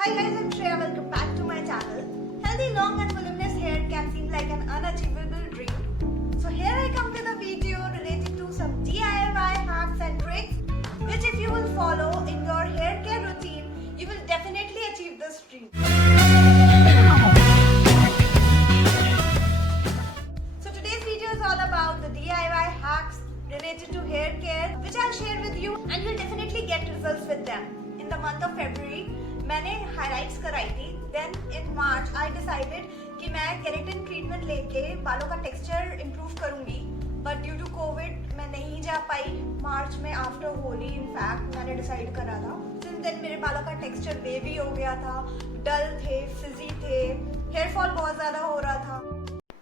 Hi guys, I'm Shreya. Welcome back to my channel. Healthy, long and voluminous hair can seem like an unachievable dream. So here I come with a video related to some DIY hacks and tricks which if you will follow in your hair care routine, you will definitely achieve this dream. So today's video is all about the DIY hacks related to hair care which I'll share with you and you'll definitely get results with them. In the month of February, मैंने हाइलाइट्स कराई थी. Then in March I decided कि मैं keratin treatment लेके बालों का texture improve करूंगी, but due to Covid मैं नहीं जा पाई. मार्च में आफ्टर होली इनफैक्ट मैंने डिसाइड करा था. सिंस देन मेरे बालों का टेक्सचर वेवी हो गया था, डल थे, फिजी थे, हेयर फॉल बहुत ज़्यादा हो रहा था.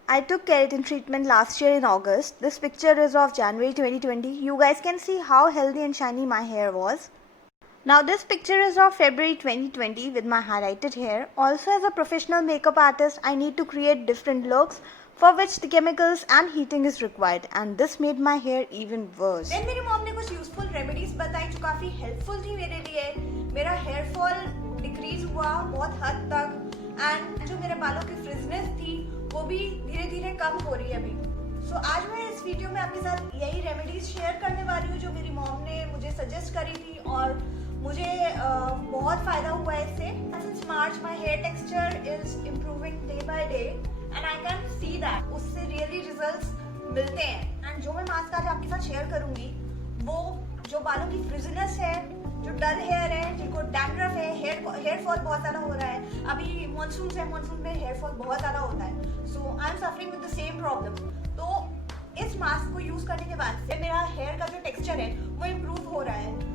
I took keratin treatment last year in August. This picture is of January 2020. You guys can see how healthy and shiny my hair was. Now this picture is of February 2020 with my highlighted hair. Also as a professional makeup artist, I need to create different looks for which the chemicals and heating is required, and this made my hair even worse. Then मेरी मॉम ने कुछ useful remedies बताई जो काफ़ी हेल्पफुल थी मेरे लिए. मेरा हेयर फॉल डिक्रीज हुआ बहुत हद तक एंड जो मेरे बालों की फ्रिजनेस थी वो भी धीरे धीरे कम हो रही है अभी. सो आज मैं इस वीडियो में आपके साथ यही रेमेडीज शेयर करने वाली हूँ जो मेरी मॉम ने मुझे सजेस्ट करी थी और मुझे बहुत फायदा हुआ है इससे. Since March my hair texture is improving day by day and I can see that उससे रियली रिजल्ट्स मिलते हैं. एंड जो मैं मास्क आज आपके साथ शेयर करूंगी वो जो बालों की फ्रिजीनेस है, जो डल हेयर है, जिनको डैंड्रफ है, हेयर फॉल बहुत ज़्यादा हो रहा है. अभी मानसून में हेयर फॉल बहुत ज़्यादा होता है. So I am suffering with the same problem. तो इस मास्क को यूज़ करने के बाद से मेरा हेयर का जो टेक्सचर है वो इम्प्रूव हो रहा है.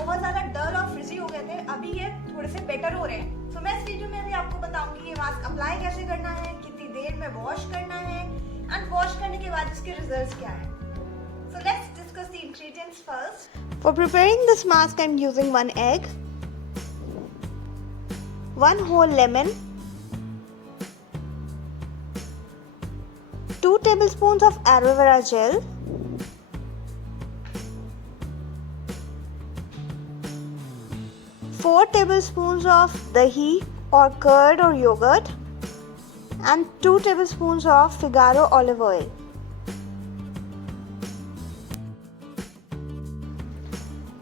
बहुत ज़्यादा डल और फ्रिजी हो गए थे, अभी ये थोड़े से बेटर हो रहे हैं. सो मैं इस वीडियो में भी आपको बताऊंगी ये मास्क अप्लाई कैसे करना है, कितनी देर में वॉश करना है एंड वॉश करने के बाद इसके रिजल्ट्स क्या है. So let's discuss the ingredients first. For preparing this mask I am using 1 egg, 1 whole lemon, 2 tablespoons of aloe vera gel, 4 tablespoons of dahi or curd or yogurt and 2 tablespoons of Figaro olive oil.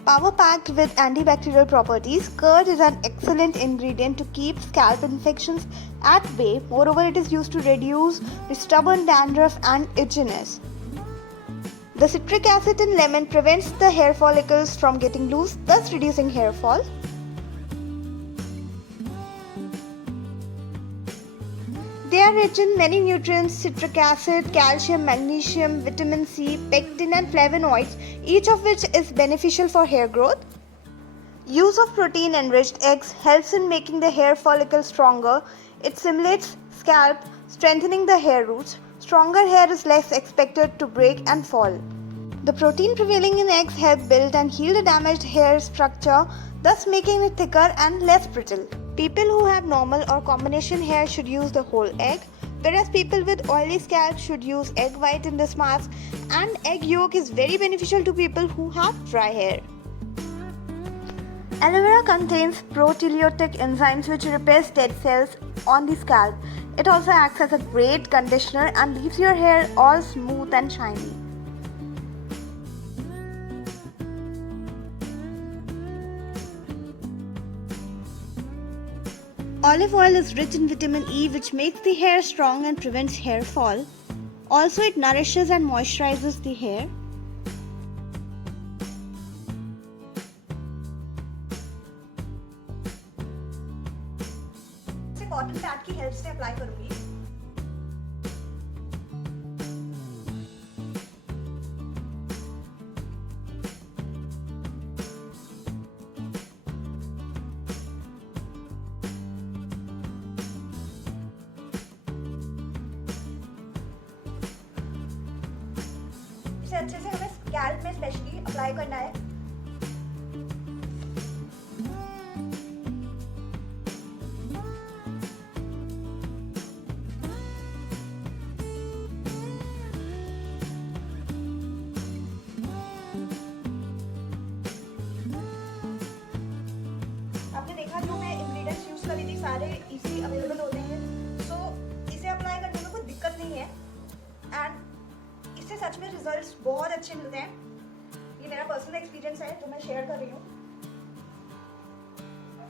Power packed with antibacterial properties, curd is an excellent ingredient to keep scalp infections at bay. Moreover, it is used to reduce the stubborn dandruff and itchiness. The citric acid in lemon prevents the hair follicles from getting loose, thus reducing hair fall. They are rich in many nutrients: citric acid, calcium, magnesium, vitamin C, pectin and flavonoids, each of which is beneficial for hair growth. Use of protein-enriched eggs helps in making the hair follicle stronger. It stimulates scalp, strengthening the hair roots. Stronger hair is less expected to break and fall. The protein prevailing in eggs help build and heal the damaged hair structure, thus making it thicker and less brittle. People who have normal or combination hair should use the whole egg, whereas people with oily scalp should use egg white in this mask, and egg yolk is very beneficial to people who have dry hair. Aloe vera contains proteolytic enzymes which repairs dead cells on the scalp. It also acts as a great conditioner and leaves your hair all smooth and shiny. Olive oil is rich in vitamin E which makes the hair strong and prevents hair fall. Also, it nourishes and moisturizes the hair. इसे cotton pad की हेल्प से अप्लाई करूंगी. इसे अच्छे से हमें स्कैल्प में specially apply करना है. आपने देखा जो मैं इंग्रेडिएंट्स यूज रिजल्ट्स बहुत अच्छे मिलते हैं। ये मेरा पर्सनल एक्सपीरियंस है तो मैं शेयर कर रही हूँ।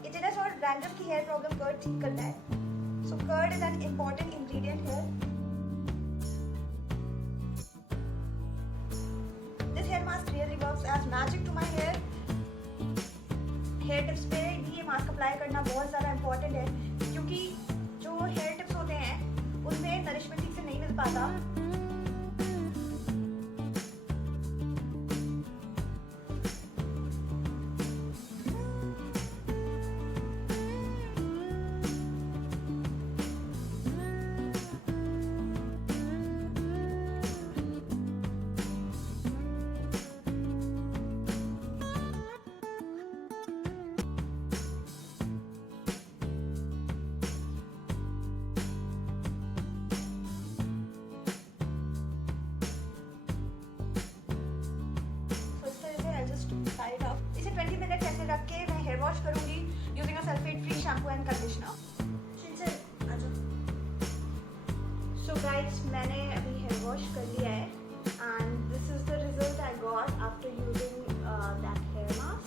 इचनेस और रैंडम की हेयर प्रॉब्लम कर्ड ठीक करता है। So curd is an important ingredient है। This hair mask really works as magic to my hair. Hair tips पे भी ये मास्क अप्लाई करना बहुत ज़्यादा इम्पॉर्टेंट है, क्योंकि जो हेयर टिप्स होते हैं उनमें नरिशमेंट ठीक से नहीं मिल पाता। इसे 20 मिनट ऐसे रख के मैं हेयर वॉश करूंगी using a sulphate free shampoo and conditioner. So guys, मैंने अभी हेयर वॉश कर लिया है and this is the result I got after using that hair mask.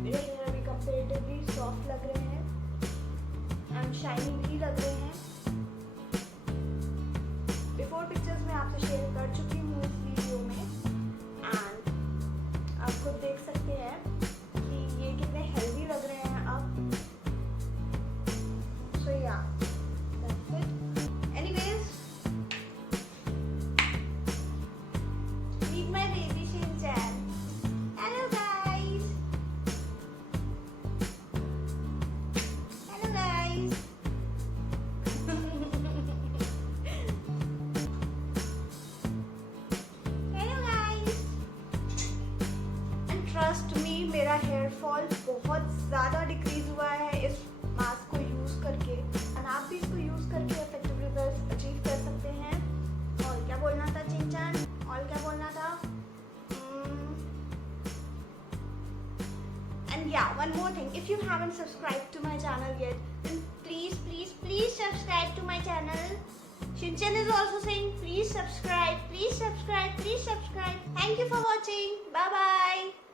मेरे हेयर अभी कंपेरेटिवली सॉफ्ट लग रहे हैं एंड शाइनी भी लग रहे हैं। बिफोर पिक्चर्स मैं आपसे शेयर कर चुकी हूँ इस वीडियो में एंड आप खुद देख सकते हैं कि ये कितने हेल्दी लग रहे हैं अब। So yeah that's it. Anyways, meet my baby Shinchan. Hello guys, hello guys. Trust me, मेरा हेयर फॉल बहुत ज़्यादा डिक्रीज हुआ है इस मास्क को यूज़ करके एंड आप भी इसको यूज़ करके इफेक्टिव रिजल्ट्स अचीव कर सकते हैं। और क्या बोलना था चिंचन, और क्या बोलना था? And yeah, one more thing, if you haven't subscribe to my channel yet, then please please please subscribe to my channel. Shinchan is also saying please subscribe, please subscribe, please subscribe. Thank you for watching. Bye bye.